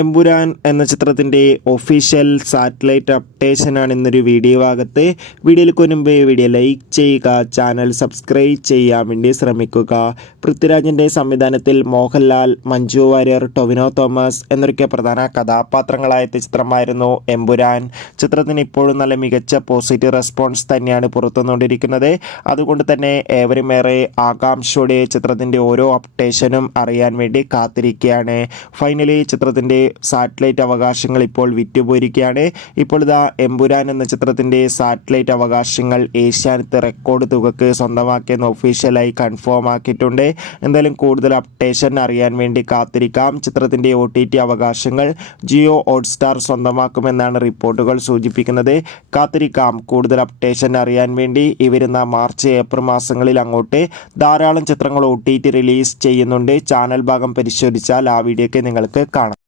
എമ്പുരാൻ എന്ന ചിത്രത്തിൻ്റെ official satellite അപ്ഡേഷനാണ് ഇന്നൊരു വീഡിയോ ഭാഗത്ത്. വീഡിയോയിലേക്ക് മുൻപ് വീഡിയോ ലൈക്ക് ചെയ്യുക, ചാനൽ സബ്സ്ക്രൈബ് ചെയ്യാൻ വേണ്ടി ശ്രമിക്കുക. പൃഥ്വിരാജിൻ്റെ സംവിധാനത്തിൽ മോഹൻലാൽ, മഞ്ജു വാര്യർ, ടൊവിനോ തോമസ് എന്നൊക്കെ പ്രധാന കഥാപാത്രങ്ങളായ ചിത്രമായിരുന്നു എമ്പുരാൻ. ചിത്രത്തിന് ഇപ്പോഴും നല്ല മികച്ച പോസിറ്റീവ് റെസ്പോൺസ് തന്നെയാണ് പുറത്തുവന്നുകൊണ്ടിരിക്കുന്നത്. അതുകൊണ്ട് തന്നെ ഏവരും ഏറെ ആകാംക്ഷയോടെ ചിത്രത്തിൻ്റെ ഓരോ അപ്ഡേഷനും അറിയാൻ വേണ്ടി കാത്തിരിക്കുകയാണ്. ഫൈനലി ചിത്രത്തിൻ്റെ സാറ്റലൈറ്റ് അവകാശങ്ങൾ ഇപ്പോൾ വിറ്റുപോയിരിക്കുകയാണ്. ഇപ്പോൾ ഇതാ എമ്പുരാൻ എന്ന ചിത്രത്തിൻ്റെ സാറ്റലൈറ്റ് അവകാശങ്ങൾ ഏഷ്യാനെറ്റ് റെക്കോർഡ് തുകക്ക് സ്വന്തമാക്കിയെന്ന് ഒഫീഷ്യലായി കൺഫേം ആക്കിയിട്ടുണ്ട്. എന്തായാലും കൂടുതൽ അപ്ഡേഷൻ അറിയാൻ വേണ്ടി കാത്തിരിക്കാം. ചിത്രത്തിൻ്റെ OTT അവകാശങ്ങൾ ജിയോ ഹോട്ട്സ്റ്റാർ സ്വന്തമാക്കുമെന്നാണ് റിപ്പോർട്ടുകൾ സൂചിപ്പിക്കുന്നത്. കാത്തിരിക്കാം കൂടുതൽ അപ്ഡേഷൻ അറിയാൻ വേണ്ടി. ഈ വരുന്ന മാർച്ച് ഏപ്രിൽ മാസങ്ങളിൽ അങ്ങോട്ട് ധാരാളം ചിത്രങ്ങൾ OTT റിലീസ് ചെയ്യുന്നുണ്ട്. ചാനൽ ഭാഗം പരിശോധിച്ചാൽ ആ വീഡിയോ ഒക്കെ നിങ്ങൾക്ക് കാണാം.